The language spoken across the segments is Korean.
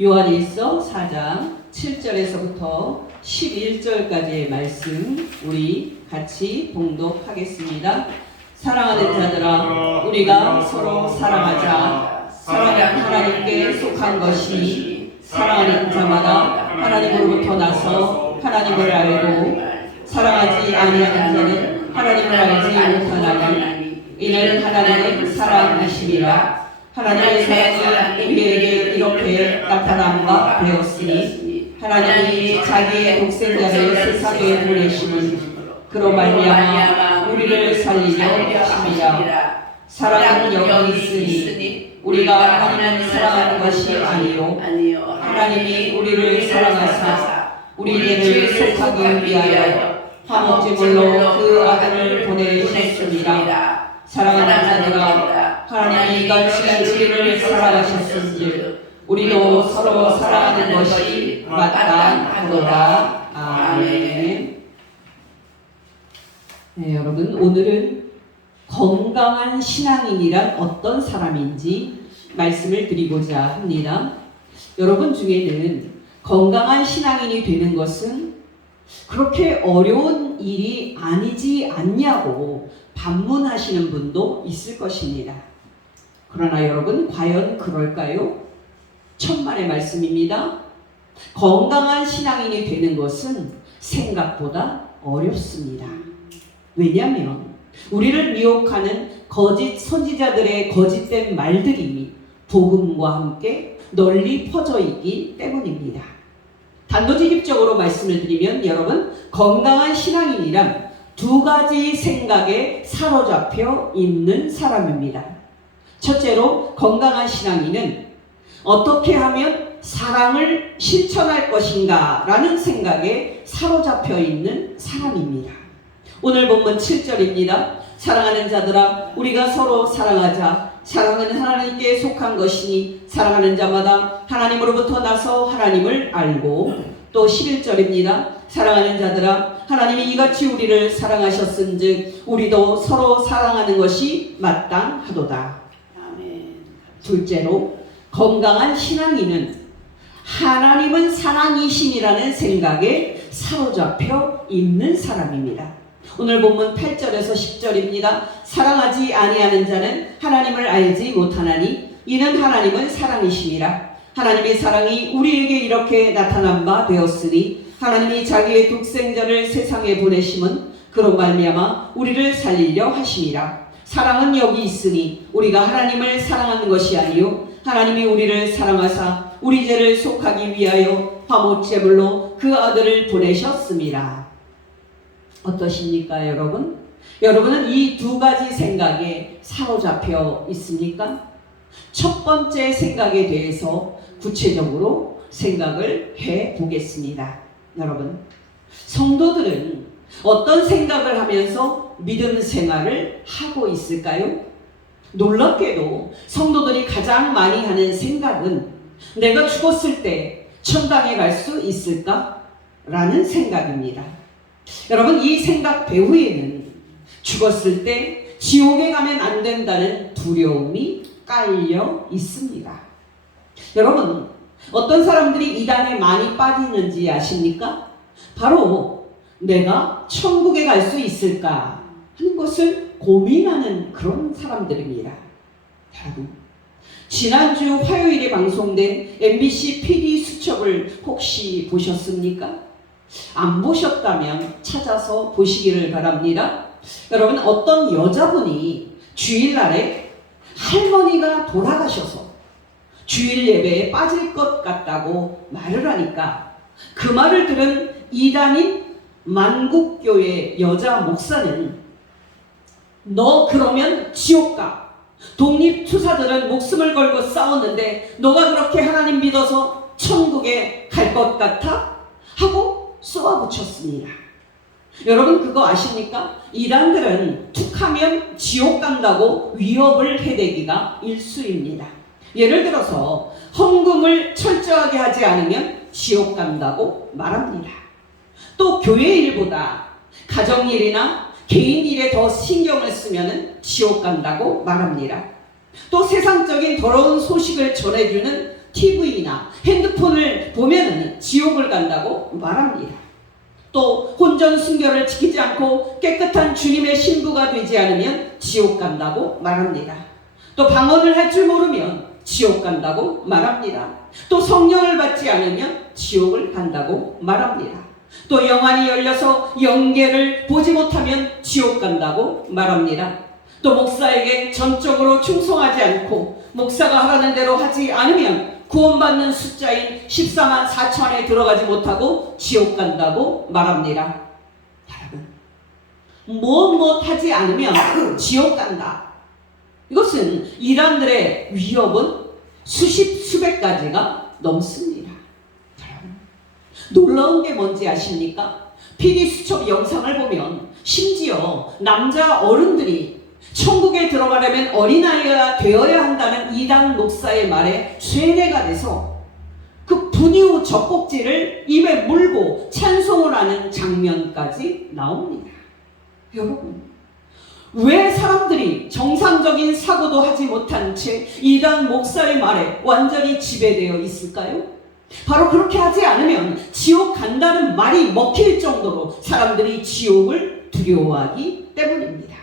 요한일서 4장 7절에서부터 11절까지의 말씀 우리 같이 봉독하겠습니다. 사랑하는 자들아, 우리가 서로 사랑하자. 사랑은 하나님께 속한 것이니 사랑하는 자마다 하나님으로부터 나서 하나님을 알고 사랑하지 아니하는 자는 하나님을 알지 못하나니 이는 하나님은 사랑이심이라. 하나님의 사랑이 우리에게 이렇게 나타난 바 되었으니 하나님이 자기의 독생자를 세상에 보내심은 그로 말미암아 우리를 살리려 하심이라. 사랑은 여기 있으니 우리가 하나님을 사랑하는 것이 아니요 하나님이 우리를 사랑하사 우리를 속하기 위하여 화목제물로 그 아들을 보내셨습니다. 사랑하는 자들아, 하나님이 이같이 우리를 사랑하셨은즉 우리도 서로 사랑하는 것이 마땅하도다. 아멘. 네, 여러분, 오늘은 건강한 신앙인이란 어떤 사람인지 말씀을 드리고자 합니다. 여러분 중에는 건강한 신앙인이 되는 것은 그렇게 어려운 일이 아니지 않냐고 반문하시는 분도 있을 것입니다. 그러나 여러분, 과연 그럴까요? 천만의 말씀입니다. 건강한 신앙인이 되는 것은 생각보다 어렵습니다. 왜냐하면 우리를 미혹하는 거짓 선지자들의 거짓된 말들이 복음과 함께 널리 퍼져 있기 때문입니다. 단도직입적으로 말씀을 드리면 여러분, 건강한 신앙인이란 두 가지 생각에 사로잡혀 있는 사람입니다. 첫째로, 건강한 신앙인은 어떻게 하면 사랑을 실천할 것인가 라는 생각에 사로잡혀 있는 사람입니다. 오늘 본문 7절입니다. 사랑하는 자들아, 우리가 서로 사랑하자. 사랑은 하나님께 속한 것이니 사랑하는 자마다 하나님으로부터 나서 하나님을 알고. 또 11절입니다. 사랑하는 자들아, 하나님이 이같이 우리를 사랑하셨은즉 우리도 서로 사랑하는 것이 마땅하도다. 아멘. 둘째로, 건강한 신앙인은 하나님은 사랑이심이라는 생각에 사로잡혀 있는 사람입니다. 오늘 본문 8절에서 10절입니다. 사랑하지 아니하는 자는 하나님을 알지 못하나니 이는 하나님은 사랑이심이라. 하나님의 사랑이 우리에게 이렇게 나타난 바 되었으니 하나님이 자기의 독생자를 세상에 보내심은 그로 말미암아 우리를 살리려 하심이라. 사랑은 여기 있으니 우리가 하나님을 사랑하는 것이 아니요 하나님이 우리를 사랑하사 우리 죄를 속하기 위하여 화목제물로 그 아들을 보내셨습니다. 어떠십니까, 여러분? 여러분은 이 두 가지 생각에 사로잡혀 있습니까? 첫 번째 생각에 대해서 구체적으로 생각을 해 보겠습니다. 여러분, 성도들은 어떤 생각을 하면서 믿음 생활을 하고 있을까요? 놀랍게도 성도들이 가장 많이 하는 생각은 내가 죽었을 때 천당에 갈 수 있을까? 라는 생각입니다. 여러분, 이 생각 배후에는 죽었을 때 지옥에 가면 안 된다는 두려움이 깔려 있습니다. 여러분, 어떤 사람들이 이단에 많이 빠지는지 아십니까? 바로 내가 천국에 갈 수 있을까 하는 것을 고민하는 그런 사람들입니다. 여러분, 지난주 화요일에 방송된 MBC PD 수첩을 혹시 보셨습니까? 안 보셨다면 찾아서 보시기를 바랍니다. 여러분, 어떤 여자분이 주일날에 할머니가 돌아가셔서 주일 예배에 빠질 것 같다고 말을 하니까 그 말을 들은 이단인 만국교회 여자 목사는 너 그러면 지옥 가. 독립투사들은 목숨을 걸고 싸웠는데 너가 그렇게 하나님 믿어서 천국에 갈 것 같아? 하고 쏘아붙였습니다. 여러분, 그거 아십니까? 이단들은 툭하면 지옥 간다고 위협을 해대기가 일쑤입니다. 예를 들어서 헌금을 철저하게 하지 않으면 지옥 간다고 말합니다. 또 교회 일보다 가정일이나 개인 일에 더 신경을 쓰면 지옥 간다고 말합니다. 또 세상적인 더러운 소식을 전해주는 TV나 핸드폰을 보면 지옥을 간다고 말합니다. 또 혼전 순결을 지키지 않고 깨끗한 주님의 신부가 되지 않으면 지옥 간다고 말합니다. 또 방언을 할 줄 모르면 지옥 간다고 말합니다. 또 성령을 받지 않으면 지옥을 간다고 말합니다. 또 영안이 열려서 영계를 보지 못하면 지옥 간다고 말합니다. 또 목사에게 전적으로 충성하지 않고 목사가 하라는 대로 하지 않으면 구원받는 숫자인 14만 4천에 들어가지 못하고 지옥 간다고 말합니다. 여러분, 무엇 하지 않으면 지옥 간다. 이것은 이단들의 위협은 수백 가지가 넘습니다. 여러분, 놀라운 게 뭔지 아십니까? PD수첩 영상을 보면 심지어 남자 어른들이 천국에 들어가려면 어린아이가 되어야 한다는 이단 목사의 말에 쇠뇌가 돼서 그 분유 젖꼭지를 입에 물고 찬송을 하는 장면까지 나옵니다. 여러분, 왜 사람들이 정상적인 사고도 하지 못한 채 이단 목사의 말에 완전히 지배되어 있을까요? 바로 그렇게 하지 않으면 지옥 간다는 말이 먹힐 정도로 사람들이 지옥을 두려워하기 때문입니다.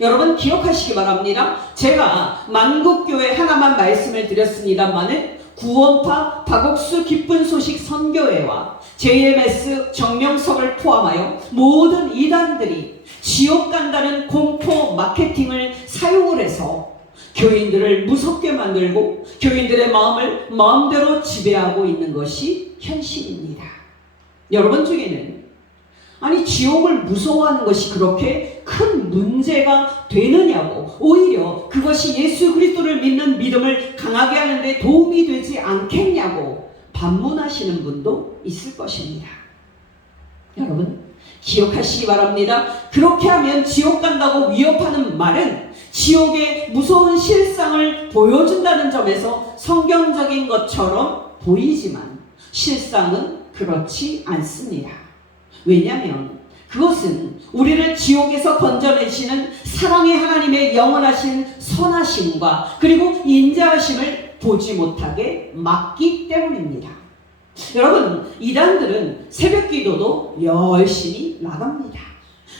여러분, 기억하시기 바랍니다. 제가 만국교회 하나만 말씀을 드렸습니다만은 구원파 박옥수 기쁜 소식 선교회와 JMS 정명석을 포함하여 모든 이단들이 지옥 간다는 공포 마케팅을 사용을 해서 교인들을 무섭게 만들고 교인들의 마음을 마음대로 지배하고 있는 것이 현실입니다. 여러분 중에는 아니 지옥을 무서워하는 것이 그렇게 큰 문제가 되느냐고, 오히려 그것이 예수 그리스도를 믿는 믿음을 강하게 하는 데 도움이 되지 않겠냐고 반문하시는 분도 있을 것입니다. 여러분, 기억하시기 바랍니다. 그렇게 하면 지옥 간다고 위협하는 말은 지옥의 무서운 실상을 보여준다는 점에서 성경적인 것처럼 보이지만 실상은 그렇지 않습니다. 왜냐하면 그것은 우리를 지옥에서 건져내시는 사랑의 하나님의 영원하신 선하심과 그리고 인자하심을 보지 못하게 막기 때문입니다. 여러분, 이단들은 새벽기도도 열심히 나갑니다.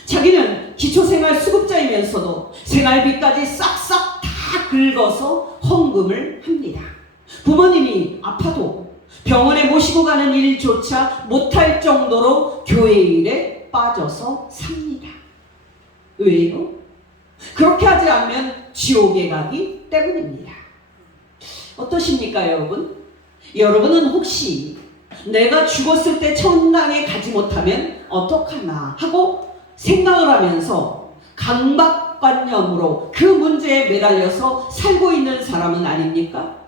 자기는 기초생활 수급자이면서도 생활비까지 싹싹 다 긁어서 헌금을 합니다. 부모님이 아파도 병원에 모시고 가는 일조차 못할 정도로 교회 일에 빠져서 삽니다. 왜요? 그렇게 하지 않으면 지옥에 가기 때문입니다. 어떠십니까, 여러분? 여러분은 혹시 내가 죽었을 때 천당에 가지 못하면 어떡하나 하고 생각을 하면서 강박관념으로 그 문제에 매달려서 살고 있는 사람은 아닙니까?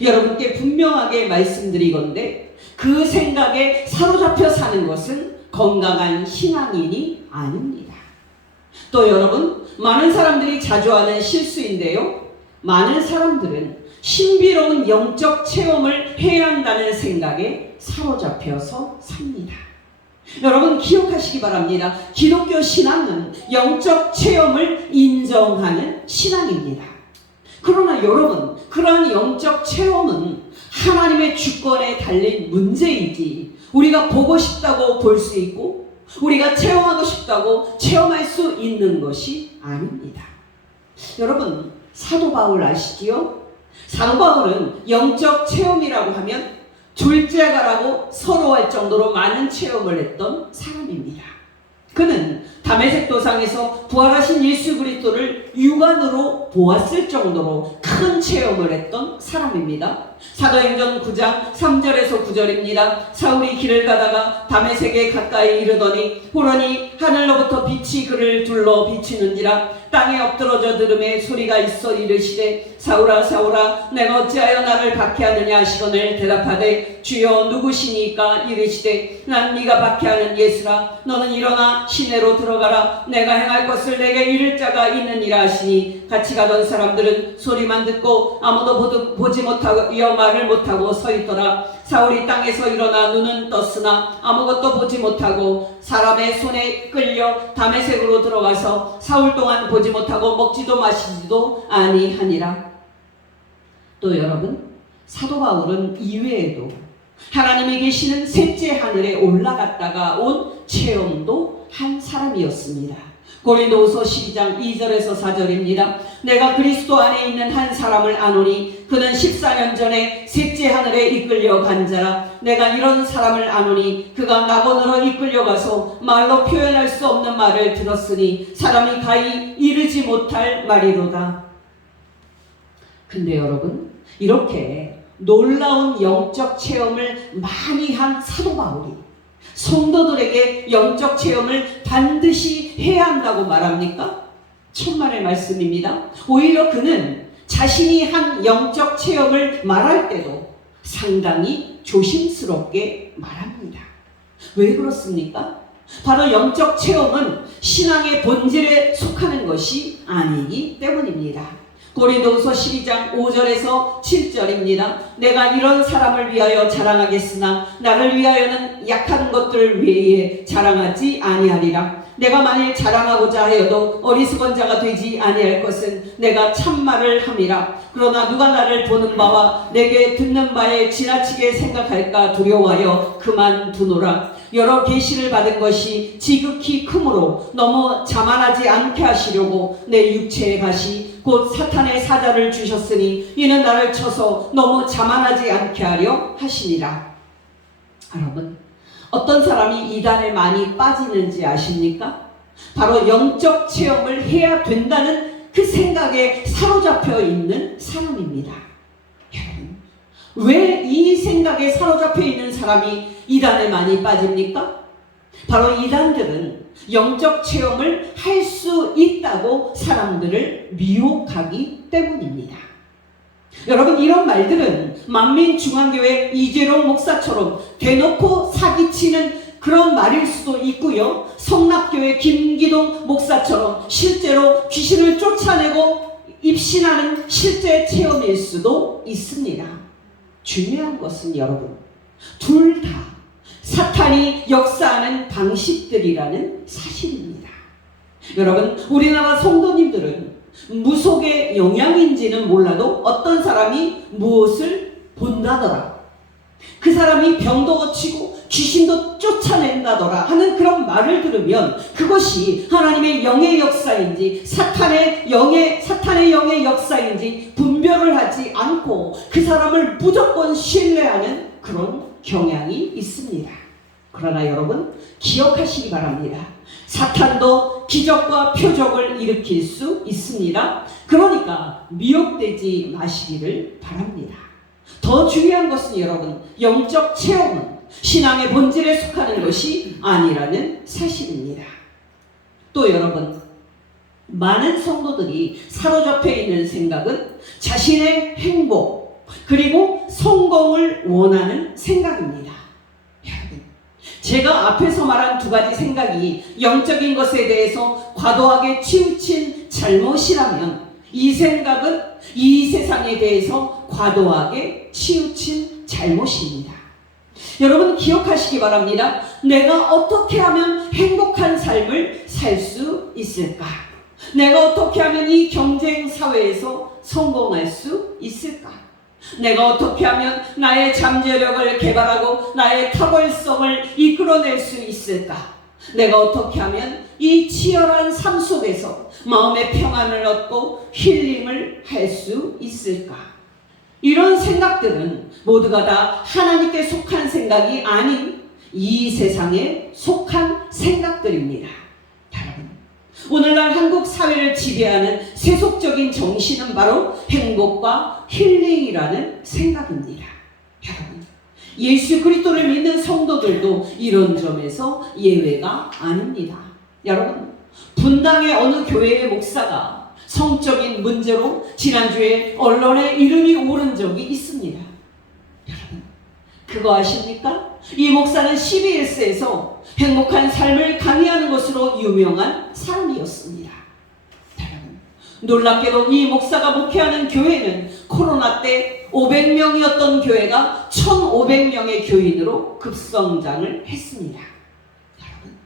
여러분께 분명하게 말씀드리건대 그 생각에 사로잡혀 사는 것은 건강한 신앙인이 아닙니다. 또 여러분, 많은 사람들이 자주 하는 실수인데요. 많은 사람들은 신비로운 영적 체험을 해야 한다는 생각에 사로잡혀서 삽니다. 여러분, 기억하시기 바랍니다. 기독교 신앙은 영적 체험을 인정하는 신앙입니다. 그러나 여러분, 그러한 영적 체험은 하나님의 주권에 달린 문제이지 우리가 보고 싶다고 볼 수 있고 우리가 체험하고 싶다고 체험할 수 있는 것이 아닙니다. 여러분, 사도 바울 아시지요? 사도 바울은 영적 체험이라고 하면 졸지아가라고 서러워할 정도로 많은 체험을 했던 사람입니다. 그는 다메섹 도상에서 부활하신 예수 그리스도를 육안으로 보았을 정도로 큰 체험을 했던 사람입니다. 사도행전 9장 3절에서 9절입니다. 사울이 길을 가다가 다메섹에 가까이 이르더니 보라니 하늘로부터 빛이 그를 둘러 비치는지라 땅에 엎드러져 들음에 소리가 있어 이르시되 사울아 사울아 내가 어찌하여 나를 박해하느냐 하시거늘 대답하되 주여 누구시니까 이르시되 난 네가 박해하는 예수라 너는 일어나 시내로 들어가라 내가 행할 것을 내게 이를 자가 있느니라 하시니 같이 가던 사람들은 소리만 듣고 아무도 보지 못하고 말을 못하고 서 있더라. 사울이 땅에서 일어나 눈은 떴으나 아무것도 보지 못하고 사람의 손에 끌려 다메섹으로 들어가서 사흘 동안 보지 못하고 먹지도 마시지도 아니하니라. 또 여러분, 사도 바울은 이외에도 하나님이 계시는 셋째 하늘에 올라갔다가 온 체험도 한 사람이었습니다. 고린도후서 12장 2절에서 4절입니다. 내가 그리스도 안에 있는 한 사람을 아노니 그는 14년 전에 셋째 하늘에 이끌려 간 자라. 내가 이런 사람을 아노니 그가 낙원으로 이끌려가서 말로 표현할 수 없는 말을 들었으니 사람이 가히 이르지 못할 말이로다. 근데 여러분, 이렇게 놀라운 영적 체험을 많이 한 사도 바울이 성도들에게 영적 체험을 반드시 해야 한다고 말합니까? 천만의 말씀입니다. 오히려 그는 자신이 한 영적 체험을 말할 때도 상당히 조심스럽게 말합니다. 왜 그렇습니까? 바로 영적 체험은 신앙의 본질에 속하는 것이 아니기 때문입니다. 고린도후서 12장 5절에서 7절입니다. 내가 이런 사람을 위하여 자랑하겠으나 나를 위하여는 약한 것들 외에 자랑하지 아니하리라. 내가 만일 자랑하고자 하여도 어리석은 자가 되지 아니할 것은 내가 참말을 함이라. 그러나 누가 나를 보는 바와 내게 듣는 바에 지나치게 생각할까 두려워하여 그만두노라. 여러 계시를 받은 것이 지극히 크므로 너무 자만하지 않게 하시려고 내 육체의 가시 곧 사탄의 사자를 주셨으니 이는 나를 쳐서 너무 자만하지 않게 하려 하시니라. 여러분, 어떤 사람이 이단에 많이 빠지는지 아십니까? 바로 영적 체험을 해야 된다는 그 생각에 사로잡혀 있는 사람입니다. 여러분, 왜 이 생각에 사로잡혀 있는 사람이 이단에 많이 빠집니까? 바로 이단들은 영적 체험을 할 수 있다고 사람들을 미혹하기 때문입니다. 여러분, 이런 말들은 만민중앙교회 이재롱 목사처럼 대놓고 사기치는 그런 말일 수도 있고요. 성락교회 김기동 목사처럼 실제로 귀신을 쫓아내고 입신하는 실제 체험일 수도 있습니다. 중요한 것은 여러분, 둘 다 사탄이 역사하는 방식들이라는 사실입니다. 여러분, 우리나라 성도님들은 무속의 영향인지는 몰라도 어떤 사람이 무엇을 본다더라, 그 사람이 병도 고치고 귀신도 쫓아낸다더라 하는 그런 말을 들으면 그것이 하나님의 영의 역사인지 사탄의 영의 역사인지 분별을 하지 않고 그 사람을 무조건 신뢰하는 그런 경향이 있습니다. 그러나 여러분, 기억하시기 바랍니다. 사탄도 기적과 표적을 일으킬 수 있습니다. 그러니까 미혹되지 마시기를 바랍니다. 더 중요한 것은 여러분, 영적 체험은 신앙의 본질에 속하는 것이 아니라는 사실입니다. 또 여러분, 많은 성도들이 사로잡혀 있는 생각은 자신의 행복 그리고 성공을 원하는 생각입니다. 여러분, 제가 앞에서 말한 두 가지 생각이 영적인 것에 대해서 과도하게 치우친 잘못이라면 이 생각은 이 세상에 대해서 과도하게 치우친 잘못입니다. 여러분, 기억하시기 바랍니다. 내가 어떻게 하면 행복한 삶을 살 수 있을까? 내가 어떻게 하면 이 경쟁 사회에서 성공할 수 있을까? 내가 어떻게 하면 나의 잠재력을 개발하고 나의 탁월성을 이끌어낼 수 있을까? 내가 어떻게 하면 이 치열한 삶 속에서 마음의 평안을 얻고 힐링을 할 수 있을까? 이런 생각들은 모두가 다 하나님께 속한 생각이 아닌 이 세상에 속한 생각들입니다. 여러분, 오늘날 한국 사회를 지배하는 세속적인 정신은 바로 행복과 힐링이라는 생각입니다. 여러분, 예수 그리스도를 믿는 성도들도 이런 점에서 예외가 아닙니다. 여러분, 분당의 어느 교회의 목사가 성적인 문제로 지난주에 언론에 이름이 오른 적이 있습니다. 여러분, 그거 아십니까? 이 목사는 CBS에서 행복한 삶을 강의하는 것으로 유명한 사람이었습니다. 여러분, 놀랍게도 이 목사가 목회하는 교회는 코로나 때 500명이었던 교회가 1,500명의 교인으로 급성장을 했습니다. 여러분,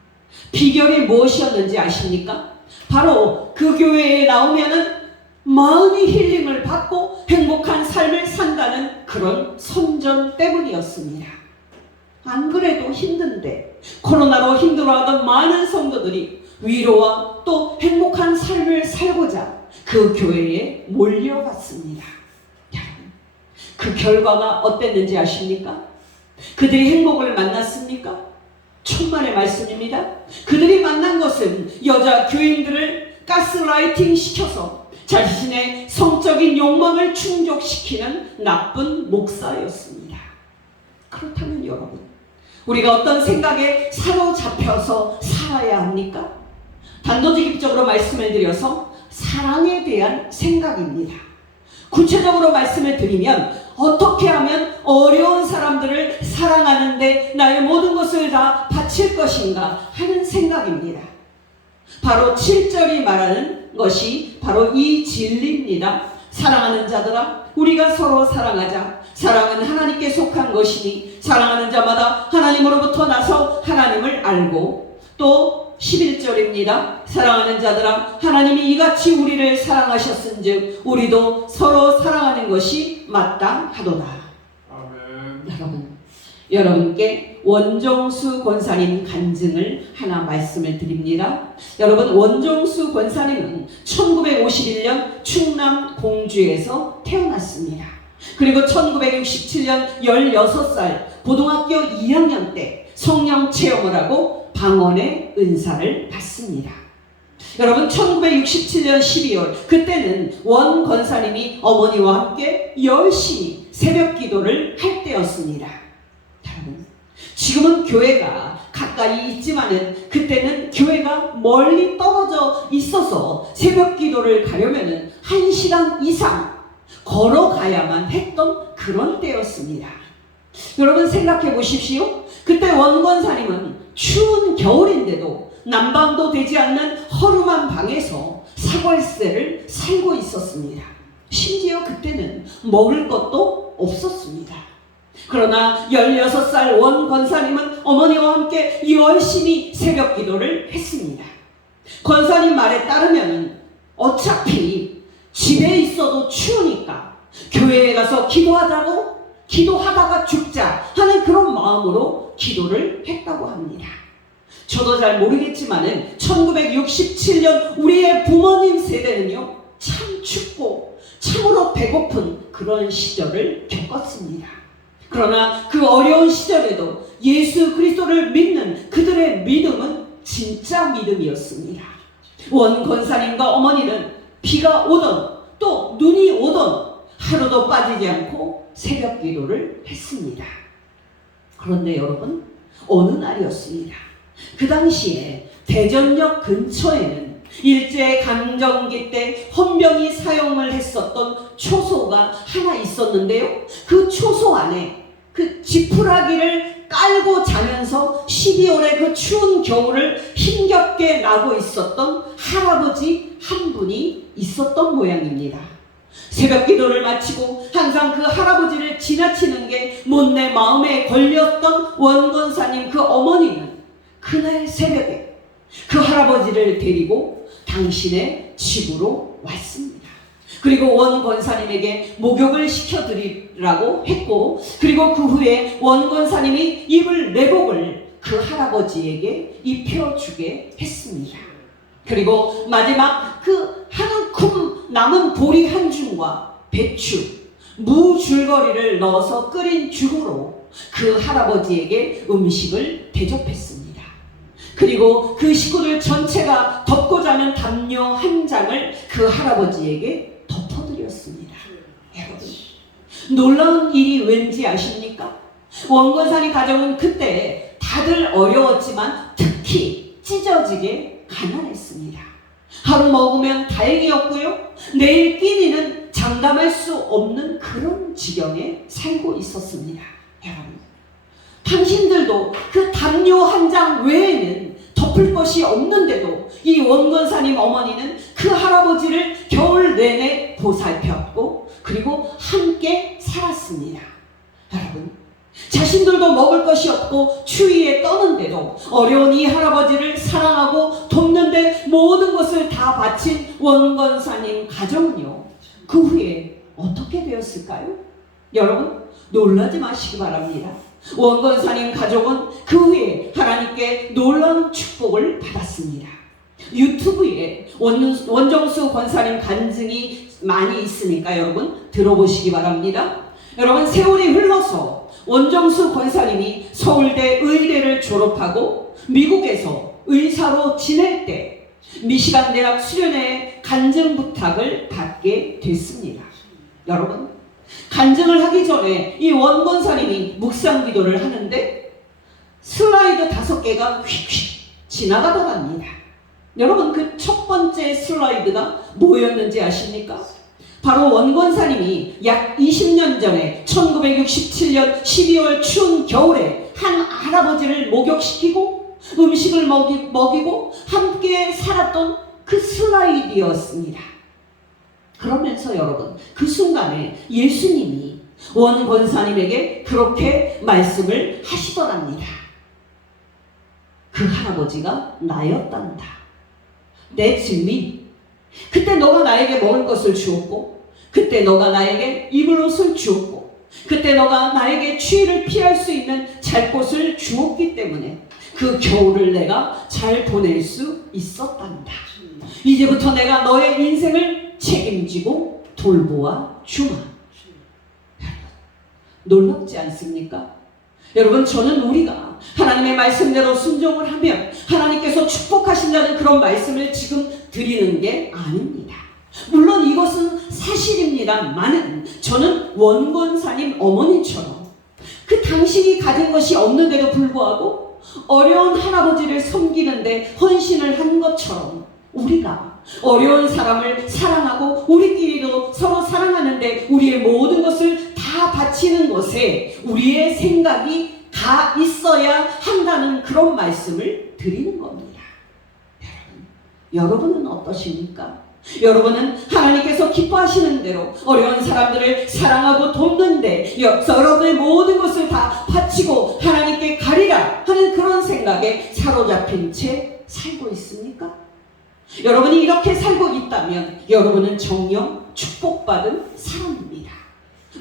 비결이 무엇이었는지 아십니까? 바로 그 교회에 나오면은 마음이 힐링을 받고 행복한 삶을 산다는 그런 선전 때문이었습니다. 안 그래도 힘든데 코로나로 힘들어하던 많은 성도들이 위로와 또 행복한 삶을 살고자 그 교회에 몰려갔습니다. 그 결과가 어땠는지 아십니까? 그들이 행복을 만났습니까? 천만의 말씀입니다. 그들이 만난 것은 여자 교인들을 가스라이팅 시켜서 자신의 성적인 욕망을 충족시키는 나쁜 목사였습니다. 그렇다면 여러분, 우리가 어떤 생각에 사로잡혀서 살아야 합니까? 단도직입적으로 말씀을 드려서 사랑에 대한 생각입니다. 구체적으로 말씀을 드리면 어떻게 하면 어려운 사람들을 사랑하는데 나의 모든 것을 다 바칠 것인가 하는 생각입니다. 바로 7절이 말하는 것이 바로 이 진리입니다. 사랑하는 자들아, 우리가 서로 사랑하자. 사랑은 하나님께 속한 것이니 사랑하는 자마다 하나님으로부터 나서 하나님을 알고, 또 11절입니다. 사랑하는 자들아, 하나님이 이같이 우리를 사랑하셨은즉 우리도 서로 사랑하는 것이 마땅하도다. 아멘. 여러분께 원종수 권사님 간증을 하나 말씀을 드립니다. 여러분, 원종수 권사님은 1951년 충남 공주에서 태어났습니다. 그리고 1967년 16살 고등학교 2학년 때 성령 체험을 하고 방언의 은사를 받습니다. 여러분, 1967년 12월 그때는 원 권사님이 어머니와 함께 열심히 새벽 기도를 할 때였습니다. 여러분, 지금은 교회가 가까이 있지만은 그때는 교회가 멀리 떨어져 있어서 새벽 기도를 가려면은 1시간 이상 걸어가야만 했던 그런 때였습니다. 여러분, 생각해 보십시오. 그때 원권사님은 추운 겨울인데도 난방도 되지 않는 허름한 방에서 사골세를 살고 있었습니다. 심지어 그때는 먹을 것도 없었습니다. 그러나 16살 원 권사님은 어머니와 함께 열심히 새벽 기도를 했습니다. 권사님 말에 따르면 어차피 집에 있어도 추우니까 교회에 가서 기도하다가 죽자 하는 그런 마음으로 기도를 했다고 합니다. 저도 잘 모르겠지만은 1967년 우리의 부모님 세대는요, 참 춥고 참으로 배고픈 그런 시절을 겪었습니다. 그러나 그 어려운 시절에도 예수 그리스도를 믿는 그들의 믿음은 진짜 믿음이었습니다. 원 권사님과 어머니는 비가 오던 또 눈이 오던 하루도 빠지지 않고 새벽 기도를 했습니다. 그런데 여러분, 어느 날이었습니다. 그 당시에 대전역 근처에는 일제강점기 때 헌병이 사용을 했었던 초소가 하나 있었는데요, 그 초소 안에 그 지푸라기를 깔고 자면서 12월의 그 추운 겨울을 힘겹게 나고 있었던 할아버지 한 분이 있었던 모양입니다. 새벽 기도를 마치고 항상 그 할아버지를 지나치는 게 못내 마음에 걸렸던 원권사님 그 어머니는 그날 새벽에 그 할아버지를 데리고 당신의 집으로 왔습니다. 그리고 원 권사님에게 목욕을 시켜드리라고 했고, 그리고 그 후에 원 권사님이 입을 내복을 그 할아버지에게 입혀주게 했습니다. 그리고 마지막 그 한 움큼 남은 보리 한 줌과 배추, 무 줄거리를 넣어서 끓인 죽으로 그 할아버지에게 음식을 대접했습니다. 그리고 그 식구들 전체가 덮고 자는 담요 한 장을 그 할아버지에게 덮어드렸습니다. 여러분, 놀라운 일이 왠지 아십니까? 원권사님 가정은 그때 다들 어려웠지만 특히 찢어지게 가난했습니다. 하루 먹으면 다행이었고요, 내일 끼니는 장담할 수 없는 그런 지경에 살고 있었습니다. 여러분, 당신들도 그 담요 한 장 외에는 덮을 것이 없는데도 이 원권사님 어머니는 그 할아버지를 겨울 내내 보살폈고 그리고 함께 살았습니다. 여러분, 자신들도 먹을 것이 없고 추위에 떠는데도 어려운 이 할아버지를 사랑하고 돕는데 모든 것을 다 바친 원건사님 가정은요, 그 후에 어떻게 되었을까요? 여러분, 놀라지 마시기 바랍니다. 원건사님 가족은 그 후에 하나님께 놀라운 축복을 받았습니다. 유튜브에 원정수 권사님 간증이 많이 있으니까 여러분 들어보시기 바랍니다. 여러분, 세월이 흘러서 원정수 권사님이 서울대 의대를 졸업하고 미국에서 의사로 지낼 때 미시간 대학 수련회 간증 부탁을 받게 됐습니다. 여러분, 간증을 하기 전에 이 원권사님이 묵상 기도를 하는데 슬라이드 5개가 휙휙 지나가더랍니다. 여러분, 그 첫 번째 슬라이드가 뭐였는지 아십니까? 바로 원권사님이 약 20년 전에 1967년 12월 추운 겨울에 한 할아버지를 목욕시키고 음식을 먹이고 함께 살았던 그 슬라이드였습니다. 그러면서 여러분, 그 순간에 예수님이 원 권사님에게 그렇게 말씀을 하시더랍니다. 그 할아버지가 나였단다. That's me. 그때 너가 나에게 먹을 것을 주었고, 그때 너가 나에게 입을 옷을 주었고, 그때 너가 나에게 추위를 피할 수 있는 잘 곳을 주었기 때문에 그 겨울을 내가 잘 보낼 수 있었단다. 이제부터 내가 너의 인생을 책임지고 돌보아 주마. 놀랍지 않습니까? 여러분, 저는 우리가 하나님의 말씀대로 순종을 하면 하나님께서 축복하신다는 그런 말씀을 지금 드리는 게 아닙니다. 물론 이것은 사실입니다만은 저는 원권사님 어머니처럼 그 당신이 가진 것이 없는데도 불구하고 어려운 할아버지를 섬기는데 헌신을 한 것처럼 우리가 어려운 사람을 사랑하고 우리끼리도 서로 사랑하는데 우리의 모든 것을 다 바치는 것에 우리의 생각이 다 있어야 한다는 그런 말씀을 드리는 겁니다. 여러분은 어떠십니까? 여러분은 하나님께서 기뻐하시는 대로 어려운 사람들을 사랑하고 돕는데 여러분의 모든 것을 다 바치고 하나님께 가리라 하는 그런 생각에 사로잡힌 채 살고 있습니까? 여러분이 이렇게 살고 있다면 여러분은 정녕 축복받은 사람입니다.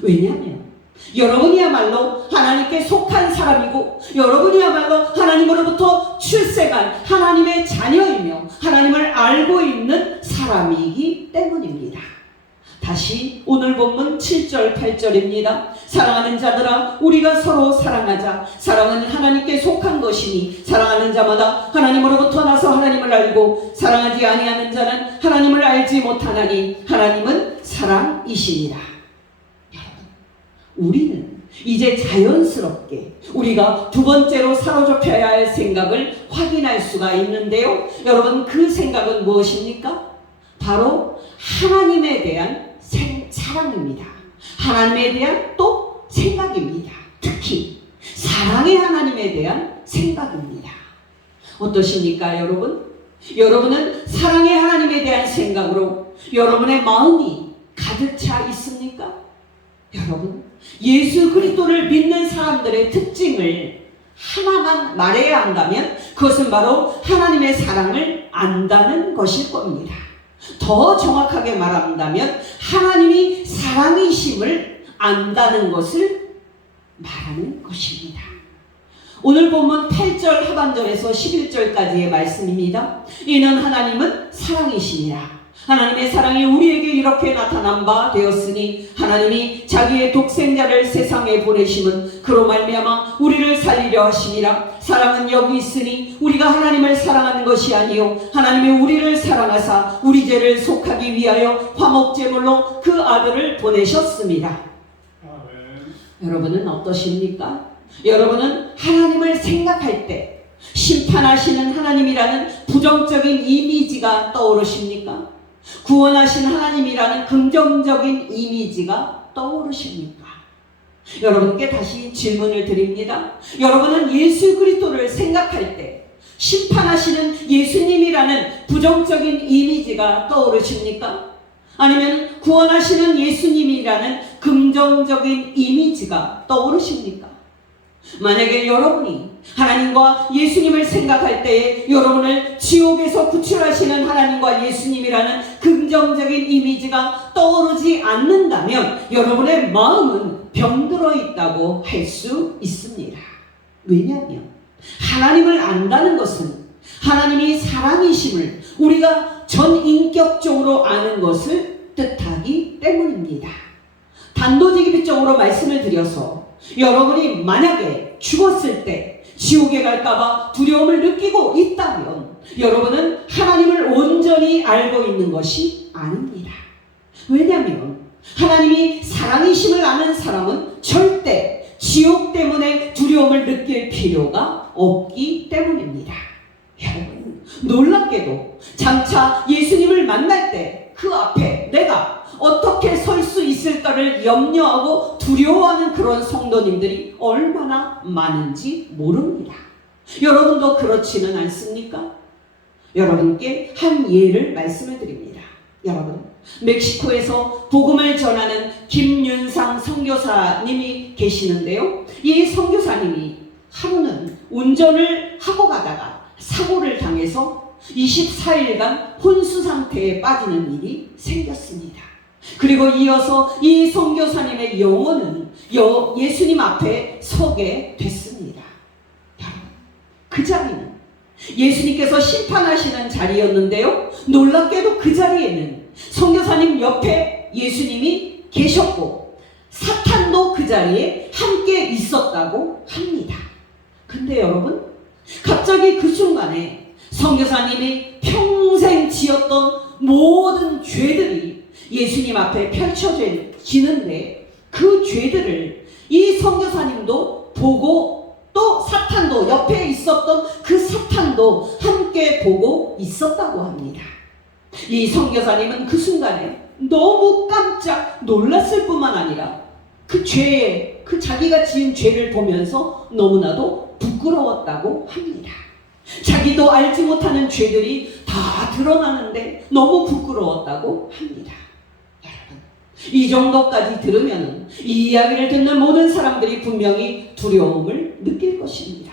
왜냐하면 여러분이야말로 하나님께 속한 사람이고 여러분이야말로 하나님으로부터 출생한 하나님의 자녀이며 하나님을 알고 있는 사람이기 때문입니다. 다시 오늘 본문 7절 8절입니다. 사랑하는 자들아, 우리가 서로 사랑하자. 사랑은 하나님께 속한 것이니 사랑하는 자마다 하나님으로부터 나서 하나님을 알고 사랑하지 아니하는 자는 하나님을 알지 못하나니 하나님은 사랑이시니라. 우리는 이제 자연스럽게 우리가 두 번째로 사로잡혀야 할 생각을 확인할 수가 있는데요. 여러분, 그 생각은 무엇입니까? 바로 하나님에 대한 사랑입니다. 하나님에 대한 또 생각입니다. 특히 사랑의 하나님에 대한 생각입니다. 어떠십니까, 여러분? 여러분은 사랑의 하나님에 대한 생각으로 여러분의 마음이 가득 차 있습니까? 여러분, 예수 그리스도를 믿는 사람들의 특징을 하나만 말해야 한다면 그것은 바로 하나님의 사랑을 안다는 것일 겁니다. 더 정확하게 말한다면 하나님이 사랑이심을 안다는 것을 말하는 것입니다. 오늘 본문 8절 하반절에서 11절까지의 말씀입니다. 이는 하나님은 사랑이시니라. 하나님의 사랑이 우리에게 이렇게 나타난 바 되었으니 하나님이 자기의 독생자를 세상에 보내심은 그로 말미암아 우리를 살리려 하심이라. 사랑은 여기 있으니 우리가 하나님을 사랑하는 것이 아니요 하나님이 우리를 사랑하사 우리 죄를 속하기 위하여 화목제물로 그 아들을 보내셨습니다. 여러분은 어떠십니까? 여러분은 하나님을 생각할 때 심판하시는 하나님이라는 부정적인 이미지가 떠오르십니까? 구원하신 하나님이라는 긍정적인 이미지가 떠오르십니까? 여러분께 다시 질문을 드립니다. 여러분은 예수 그리스도를 생각할 때 심판하시는 예수님이라는 부정적인 이미지가 떠오르십니까? 아니면 구원하시는 예수님이라는 긍정적인 이미지가 떠오르십니까? 만약에 여러분이 하나님과 예수님을 생각할 때에 여러분을 지옥에서 구출하시는 하나님과 예수님이라는 긍정적인 이미지가 떠오르지 않는다면 여러분의 마음은 병들어 있다고 할 수 있습니다. 왜냐하면 하나님을 안다는 것은 하나님이 사랑이심을 우리가 전인격적으로 아는 것을 뜻하기 때문입니다. 단도직입적으로 말씀을 드려서 여러분이 만약에 죽었을 때 지옥에 갈까봐 두려움을 느끼고 있다면 여러분은 하나님을 온전히 알고 있는 것이 아닙니다. 왜냐하면 하나님이 사랑이심을 아는 사람은 절대 지옥 때문에 두려움을 느낄 필요가 없기 때문입니다. 여러분, 놀랍게도 장차 예수님을 만날 때 그 앞에 내가 어떻게 설 수 있을까를 염려하고 두려워하는 그런 성도님들이 얼마나 많은지 모릅니다. 여러분도 그렇지는 않습니까? 여러분께 한 예를 말씀을 드립니다. 여러분, 멕시코에서 복음을 전하는 김윤상 선교사님이 계시는데요. 이 선교사님이 하루는 운전을 하고 가다가 사고를 당해서 24일간 혼수 상태에 빠지는 일이 생겼습니다. 그리고 이어서 이 선교사님의 영혼은 예수님 앞에 서게 됐습니다. 그 자리는 예수님께서 심판하시는 자리였는데요. 놀랍게도 그 자리에는 선교사님 옆에 예수님이 계셨고 사탄도 그 자리에 함께 있었다고 합니다. 근데 여러분, 갑자기 그 순간에 선교사님이 평생 지었던 모든 죄들이 예수님 앞에 펼쳐지는데 그 죄들을 이 선교사님도 보고 또 사탄도 옆에 있었던 그 사탄도 함께 보고 있었다고 합니다. 이 선교사님은 그 순간에 너무 깜짝 놀랐을 뿐만 아니라 그 죄에 그 자기가 지은 죄를 보면서 너무나도 부끄러웠다고 합니다. 자기도 알지 못하는 죄들이 다 드러나는데 너무 부끄러웠다고 합니다. 여러분, 이 정도까지 들으면 이 이야기를 듣는 모든 사람들이 분명히 두려움을 느낄 것입니다.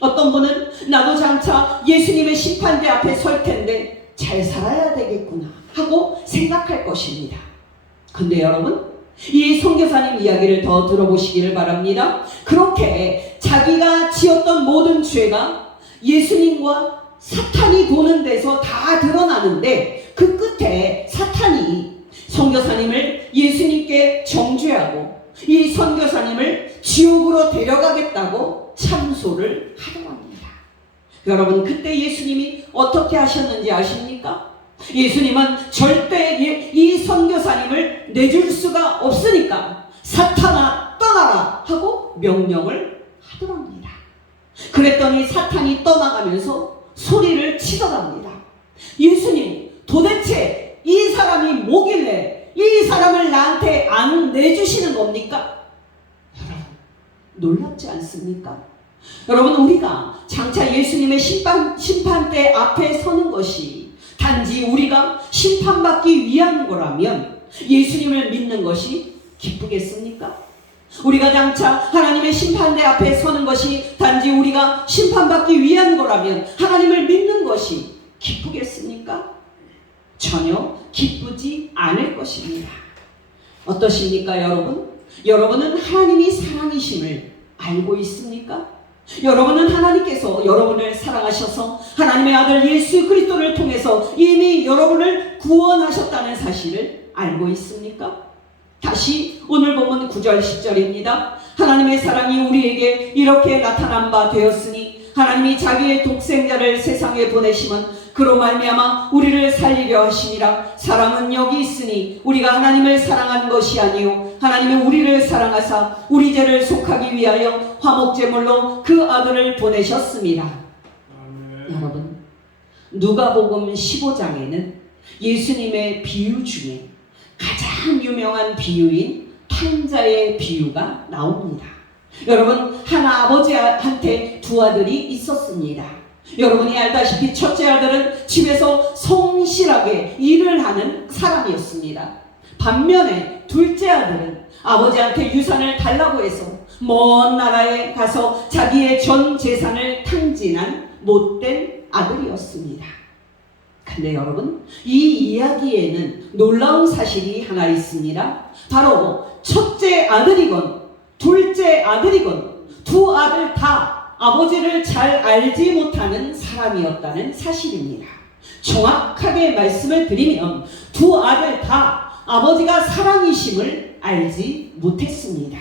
어떤 분은 나도 장차 예수님의 심판대 앞에 설 텐데 잘 살아야 되겠구나 하고 생각할 것입니다. 근데 여러분, 이 선교사님 이야기를 더 들어보시기를 바랍니다. 그렇게 자기가 지었던 모든 죄가 예수님과 사탄이 보는 데서 다 드러나는데 그 끝에 사탄이 선교사님을 예수님께 정죄하고 이 선교사님을 지옥으로 데려가겠다고 참소를 하더랍니다. 여러분, 그때 예수님이 어떻게 하셨는지 아십니까? 예수님은 절대 이 선교사님을 내줄 수가 없으니까 사탄아 떠나라 하고 명령을 하더랍니다. 그랬더니 사탄이 떠나가면서 소리를 치더랍니다. 예수님, 도대체 이 사람이 뭐길래 이 사람을 나한테 안 내주시는 겁니까? 여러분, 놀랍지 않습니까? 여러분, 우리가 장차 예수님의 심판대 앞에 서는 것이 단지 우리가 심판받기 위한 거라면 예수님을 믿는 것이 기쁘겠습니까? 우리가 장차 하나님의 심판대 앞에 서는 것이 단지 우리가 심판받기 위한 거라면 하나님을 믿는 것이 기쁘겠습니까? 전혀 기쁘지 않을 것입니다. 어떠십니까, 여러분? 여러분은 하나님이 사랑이심을 알고 있습니까? 여러분은 하나님께서 여러분을 사랑하셔서 하나님의 아들 예수 그리스도를 통해서 이미 여러분을 구원하셨다는 사실을 알고 있습니까? 다시 오늘 본문 9절 10절입니다. 하나님의 사랑이 우리에게 이렇게 나타난 바 되었으니 하나님이 자기의 독생자를 세상에 보내심은 그로 말미암아 우리를 살리려 하심이라. 사랑은 여기 있으니 우리가 하나님을 사랑한 것이 아니요 하나님은 우리를 사랑하사 우리 죄를 속하기 위하여 화목제물로 그 아들을 보내셨습니다. 여러분, 누가복음 15장에는 예수님의 비유 중에 가장 유명한 비유인 탕자의 비유가 나옵니다. 여러분, 하나 아버지한테 두 아들이 있었습니다. 여러분이 알다시피 첫째 아들은 집에서 성실하게 일을 하는 사람이었습니다. 반면에 둘째 아들은 아버지한테 유산을 달라고 해서 먼 나라에 가서 자기의 전 재산을 탕진한 못된 아들이었습니다. 근데 여러분, 이 이야기에는 놀라운 사실이 하나 있습니다. 바로 첫째 아들이건 둘째 아들이건 두 아들 다 아버지를 잘 알지 못하는 사람이었다는 사실입니다. 정확하게 말씀을 드리면 두 아들 다 아버지가 사랑이심을 알지 못했습니다.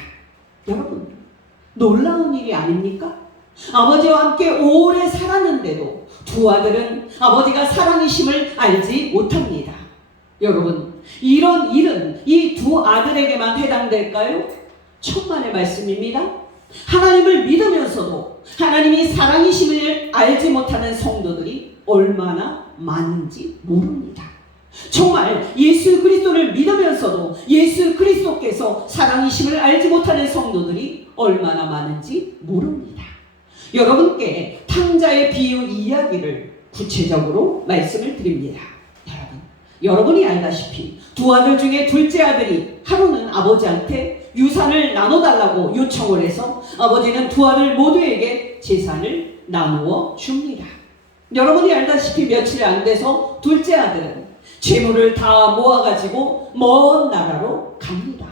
여러분, 놀라운 일이 아닙니까? 아버지와 함께 오래 살았는데도 두 아들은 아버지가 사랑이심을 알지 못합니다. 여러분, 이런 일은 이 두 아들에게만 해당될까요? 천만의 말씀입니다. 하나님을 믿으면서도 하나님이 사랑이심을 알지 못하는 성도들이 얼마나 많은지 모릅니다. 정말 예수 그리스도를 믿으면서도 예수 그리스도께서 사랑이심을 알지 못하는 성도들이 얼마나 많은지 모릅니다. 여러분께 탕자의 비유 이야기를 구체적으로 말씀을 드립니다. 여러분이 알다시피 두 아들 중에 둘째 아들이 하루는 아버지한테 유산을 나눠달라고 요청을 해서 아버지는 두 아들 모두에게 재산을 나누어 줍니다. 여러분이 알다시피 며칠 안 돼서 둘째 아들은 재물을 다 모아가지고 먼 나라로 갑니다.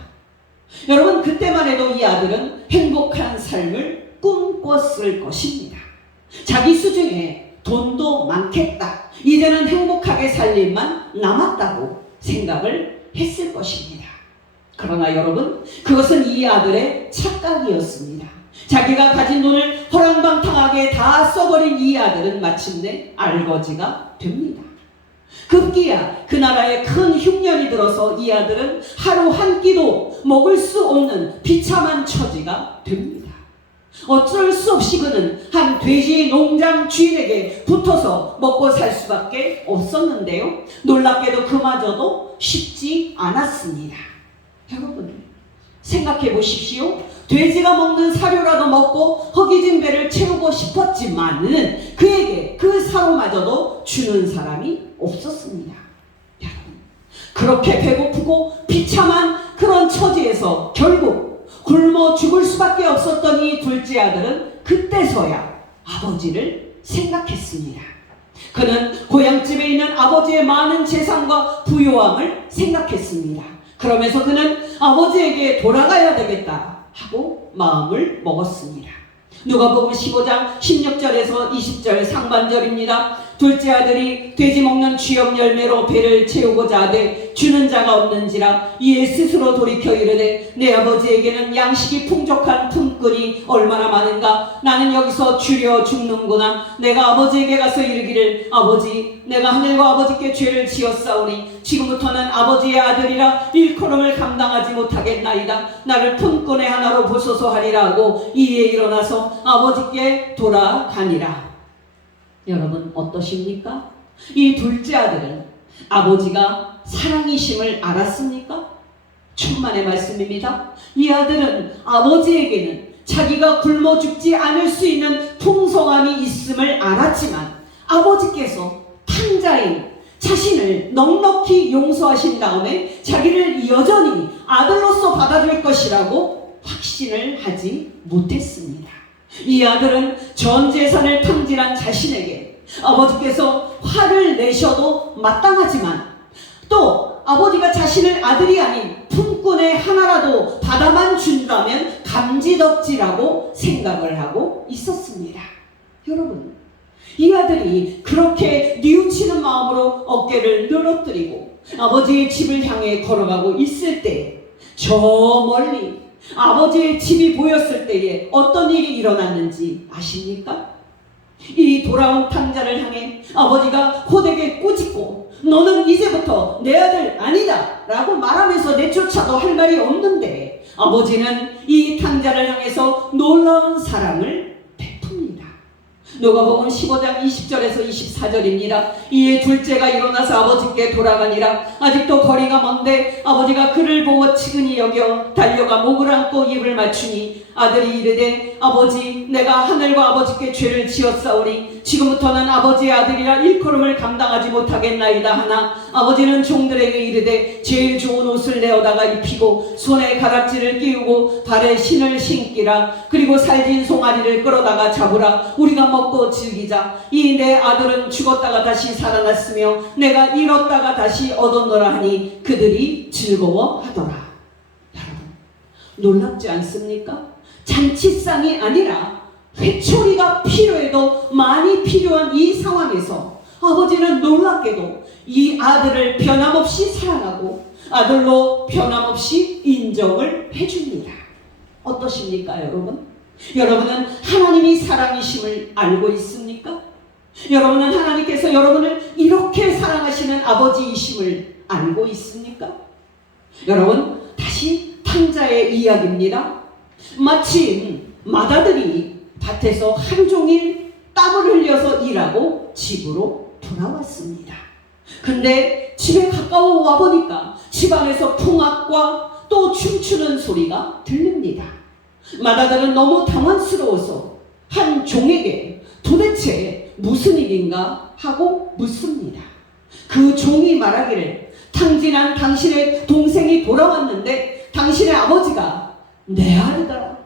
여러분, 그때만 해도 이 아들은 행복한 삶을 꿈꿨을 것입니다. 자기 수중에 돈도 많겠다, 이제는 행복하게 살 일만 남았다고 생각을 했을 것입니다. 그러나 여러분, 그것은 이 아들의 착각이었습니다. 자기가 가진 돈을 허랑방탕하게 다 써버린 이 아들은 마침내 알거지가 됩니다. 급기야 그 나라에 큰 흉년이 들어서 이 아들은 하루 한 끼도 먹을 수 없는 비참한 처지가 됩니다. 어쩔 수 없이 그는 한 돼지 농장 주인에게 붙어서 먹고 살 수밖에 없었는데요, 놀랍게도 그마저도 쉽지 않았습니다. 여러분, 생각해 보십시오. 돼지가 먹는 사료라도 먹고 허기진 배를 채우고 싶었지만은 그에게 그 사료마저도 주는 사람이 없었습니다. 여러분, 그렇게 배고프고 비참한 그런 처지에서 결국 굶어 죽을 수밖에 없었던 이 둘째 아들은 그때서야 아버지를 생각했습니다. 그는 고향집에 있는 아버지의 많은 재산과 부요함을 생각했습니다. 그러면서 그는 아버지에게 돌아가야 되겠다 하고 마음을 먹었습니다. 누가복음 15장 16절에서 20절 상반절입니다. 둘째 아들이 돼지 먹는 쥐염 열매로 배를 채우고자 하되 주는 자가 없는지라 이에 스스로 돌이켜 이르되 내 아버지에게는 양식이 풍족한 품꾼이 얼마나 많은가. 나는 여기서 주려 죽는구나. 내가 아버지에게 가서 이르기를 아버지, 내가 하늘과 아버지께 죄를 지었사오니 지금부터는 아버지의 아들이라 일컬음을 감당하지 못하겠나이다. 나를 품꾼의 하나로 보소서 하리라 하고 이에 일어나서 아버지께 돌아가니라. 여러분, 어떠십니까? 이 둘째 아들은 아버지가 사랑이심을 알았습니까? 천만의 말씀입니다. 이 아들은 아버지에게는 자기가 굶어 죽지 않을 수 있는 풍성함이 있음을 알았지만 아버지께서 탕자인 자신을 넉넉히 용서하신 다음에 자기를 여전히 아들로서 받아줄 것이라고 확신을 하지 못했습니다. 이 아들은 전 재산을 탕진한 자신에게 아버지께서 화를 내셔도 마땅하지만 또 아버지가 자신을 아들이 아닌 품꾼의 하나라도 받아만 준다면 감지덕지라고 생각을 하고 있었습니다. 여러분, 이 아들이 그렇게 뉘우치는 마음으로 어깨를 늘어뜨리고 아버지의 집을 향해 걸어가고 있을 때 저 멀리 아버지의 집이 보였을 때에 어떤 일이 일어났는지 아십니까? 이 돌아온 탕자를 향해 아버지가 호되게 꾸짖고 너는 이제부터 내 아들 아니다 라고 말하면서 내쫓아도 할 말이 없는데 아버지는 이 탕자를 향해서 놀라운 사랑을 베풉니다. 누가복음 15장 20절에서 24절입니다. 이에 둘째가 일어나서 아버지께 돌아가니라. 아직도 거리가 먼데 아버지가 그를 보고 측은히 여겨 달려가 목을 안고 입을 맞추니 아들이 이르되 아버지, 내가 하늘과 아버지께 죄를 지었사오니 지금부터는 아버지의 아들이라 일컬음을 감당하지 못하겠나이다 하나 아버지는 종들에게 이르되 제일 좋은 옷을 내어다가 입히고 손에 가락지를 끼우고 발에 신을 신기라. 그리고 살진 송아지를 끌어다가 잡으라. 우리가 먹고 즐기자. 이 내 아들은 죽었다가 다시 살아났으며 내가 잃었다가 다시 얻었노라 하니 그들이 즐거워하더라. 여러분, 놀랍지 않습니까? 잔치상이 아니라 회초리가 필요해도 많이 필요한 이 상황에서 아버지는 놀랍게도 이 아들을 변함없이 사랑하고 아들로 변함없이 인정을 해줍니다. 어떠십니까, 여러분? 여러분은 하나님이 사랑이심을 알고 있습니까? 여러분은 하나님께서 여러분을 이렇게 사랑하시는 아버지이심을 알고 있습니까? 여러분, 다시 탕자의 이야기입니다. 마침 맏아들이 밭에서 하루 종일 땀을 흘려서 일하고 집으로 돌아왔습니다. 근데 집에 가까워 와보니까 집안에서 풍악과 또 춤추는 소리가 들립니다. 맏아들은 너무 당황스러워서 한 종에게 도대체 무슨 일인가 하고 묻습니다. 그 종이 말하기를 탕진한 당신의 동생이 돌아왔는데 당신의 아버지가 내 아들아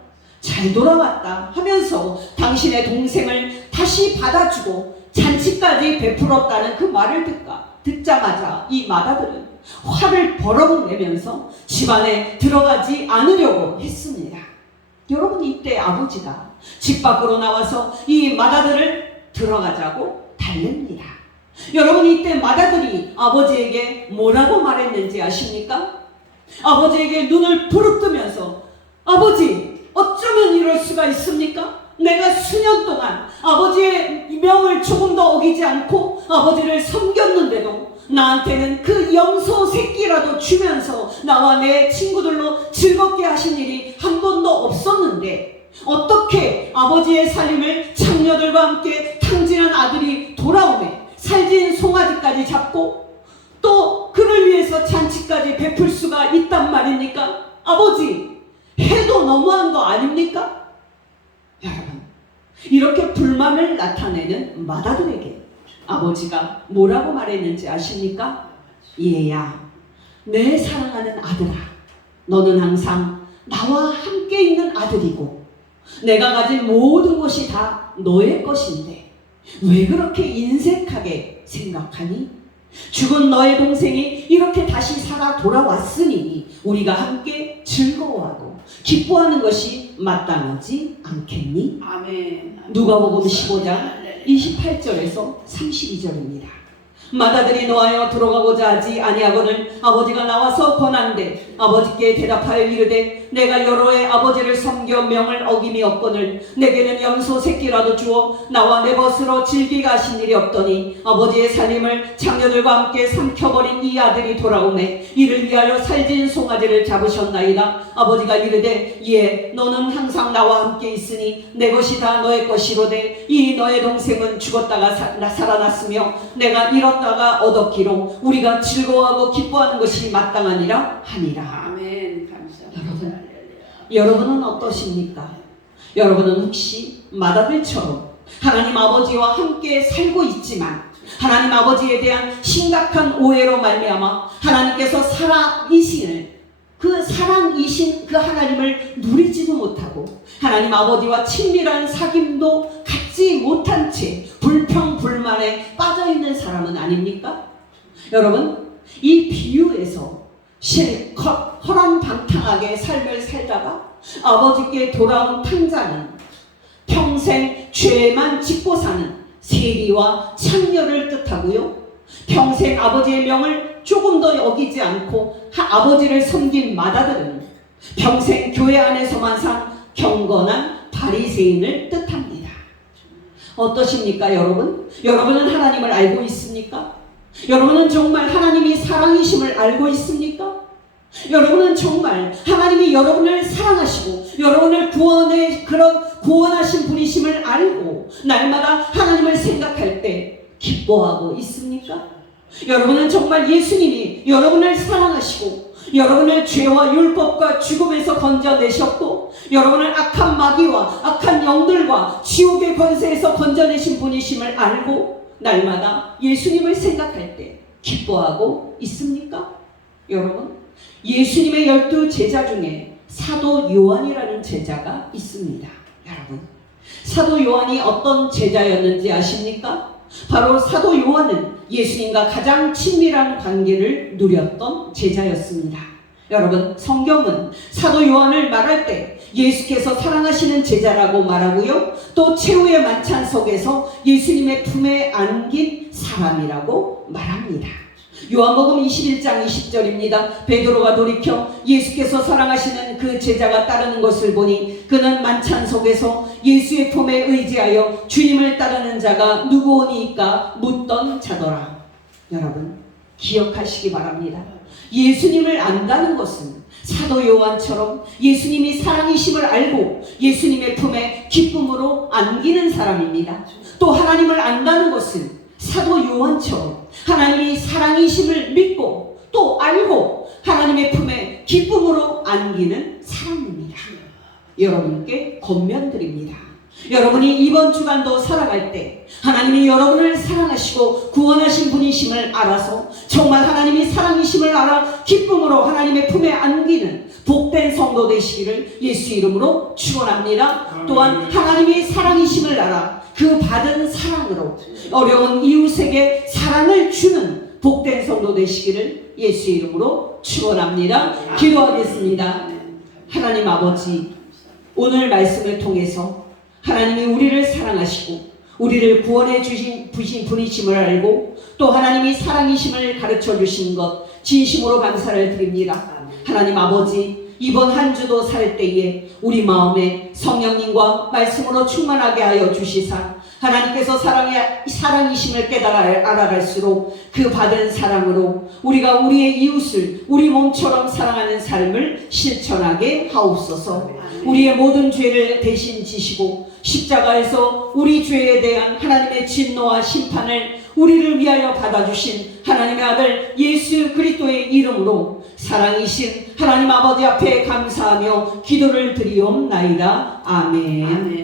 잘 돌아왔다 하면서 당신의 동생을 다시 받아주고 잔치까지 베풀었다는 그 말을 듣자마자 이 맏아들은 화를 버럭 내면서 집안에 들어가지 않으려고 했습니다. 여러분, 이때 아버지가 집 밖으로 나와서 이 맏아들을 들어가자고 달랩니다. 여러분, 이때 맏아들이 아버지에게 뭐라고 말했는지 아십니까? 아버지에게 눈을 부릅뜨면서 아버지, 어쩌면 이럴 수가 있습니까? 내가 수년 동안 아버지의 명을 조금 더 어기지 않고 아버지를 섬겼는데도 나한테는 그 염소 새끼라도 주면서 나와 내 친구들로 즐겁게 하신 일이 한 번도 없었는데 어떻게 아버지의 살림을 장녀들과 함께 탕진한 아들이 돌아오매 살진 송아지까지 잡고 또 그를 위해서 잔치까지 베풀 수가 있단 말입니까? 아버지, 해도 너무한 거 아닙니까? 여러분, 이렇게 불만을 나타내는 맏아들에게 아버지가 뭐라고 말했는지 아십니까? 얘야, 내 사랑하는 아들아, 너는 항상 나와 함께 있는 아들이고 내가 가진 모든 것이 다 너의 것인데 왜 그렇게 인색하게 생각하니? 죽은 너의 동생이 이렇게 다시 살아 돌아왔으니 우리가 함께 즐거워하고 기뻐하는 것이 마땅하지 않겠니? 아멘. 누가복음 15장 28절에서 32절입니다. 맏아들이 노하여 들어가고자 하지 아니하거늘 아버지가 나와서 권한대 아버지께 대답하여 이르되 내가 여러 해 아버지를 섬겨 명을 어김이 없거늘 내게는 염소 새끼라도 주어 나와 내 벗으로 즐기게 하신 일이 없더니 아버지의 살림을 장녀들과 함께 삼켜버린 이 아들이 돌아오매 이를 위하여 살진 송아지를 잡으셨나이다. 아버지가 이르되 예, 너는 항상 나와 함께 있으니 내 것이 다 너의 것이로되 이 너의 동생은 죽었다가 살아났으며 내가 잃었다가 얻었기로 우리가 즐거워하고 기뻐하는 것이 마땅하니라 하니라. 아멘. 감사합니다. 여러분은 어떠십니까? 여러분은 혹시 맏아들처럼 하나님 아버지와 함께 살고 있지만 하나님 아버지에 대한 심각한 오해로 말미암아 하나님께서 사랑이신 그 하나님을 누리지도 못하고 하나님 아버지와 친밀한 사귐도 갖지 못한 채 불평불만에 빠져있는 사람은 아닙니까? 여러분, 이 비유에서 실컷 허랑방탕하게 삶을 살다가 아버지께 돌아온 탕자는 평생 죄만 짓고 사는 세리와 창녀를 뜻하고요, 평생 아버지의 명을 조금 더 어기지 않고 아버지를 섬긴 맏아들은 평생 교회 안에서만 산 경건한 바리새인을 뜻합니다. 어떠십니까, 여러분? 여러분은 하나님을 알고 있습니까? 여러분은 정말 하나님이 사랑이심을 알고 있습니까? 여러분은 정말 하나님이 여러분을 사랑하시고 여러분을 구원하신 분이심을 알고 날마다 하나님을 생각할 때 기뻐하고 있습니까? 여러분은 정말 예수님이 여러분을 사랑하시고 여러분을 죄와 율법과 죽음에서 건져내셨고 여러분을 악한 마귀와 악한 영들과 지옥의 권세에서 건져내신 분이심을 알고 날마다 예수님을 생각할 때 기뻐하고 있습니까? 여러분, 예수님의 12 제자 중에 사도 요한이라는 제자가 있습니다. 여러분, 사도 요한이 어떤 제자였는지 아십니까? 바로 사도 요한은 예수님과 가장 친밀한 관계를 누렸던 제자였습니다. 여러분, 성경은 사도 요한을 말할 때 예수께서 사랑하시는 제자라고 말하고요, 또 최후의 만찬 속에서 예수님의 품에 안긴 사람이라고 말합니다. 요한복음 21장 20절입니다. 베드로가 돌이켜 예수께서 사랑하시는 그 제자가 따르는 것을 보니 그는 만찬 속에서 예수의 품에 의지하여 주님을 따르는 자가 누구오니까 묻던 자더라. 여러분, 기억하시기 바랍니다. 예수님을 안다는 것은 사도 요한처럼 예수님이 사랑이심을 알고 예수님의 품에 기쁨으로 안기는 사람입니다. 또 하나님을 안다는 것은 사도 요한처럼 하나님이 사랑이심을 믿고 또 알고 하나님의 품에 기쁨으로 안기는 사람입니다. 여러분께 권면드립니다. 여러분이 이번 주간도 살아갈 때 하나님이 여러분을 사랑하시고 구원하신 분이심을 알아서 정말 하나님이 사랑이심을 알아 기쁨으로 하나님의 품에 안기는 복된 성도 되시기를 예수 이름으로 축원합니다. 또한 하나님이 사랑이심을 알아 그 받은 사랑으로 어려운 이웃에게 사랑을 주는 복된 성도 되시기를 예수 이름으로 축원합니다. 기도하겠습니다. 하나님 아버지, 오늘 말씀을 통해서 하나님이 우리를 사랑하시고 우리를 구원해 주신 분이심을 알고 또 하나님이 사랑이심을 가르쳐 주신 것 진심으로 감사를 드립니다. 하나님 아버지, 이번 한 주도 살 때에 우리 마음에 성령님과 말씀으로 충만하게 하여 주시사 하나님께서 사랑이심을 깨달아 알아갈수록 그 받은 사랑으로 우리가 우리의 이웃을 우리 몸처럼 사랑하는 삶을 실천하게 하옵소서. 우리의 모든 죄를 대신 지시고 십자가에서 우리 죄에 대한 하나님의 진노와 심판을 우리를 위하여 받아주신 하나님의 아들 예수 그리스도의 이름으로 사랑이신 하나님 아버지 앞에 감사하며 기도를 드리옵나이다. 아멘.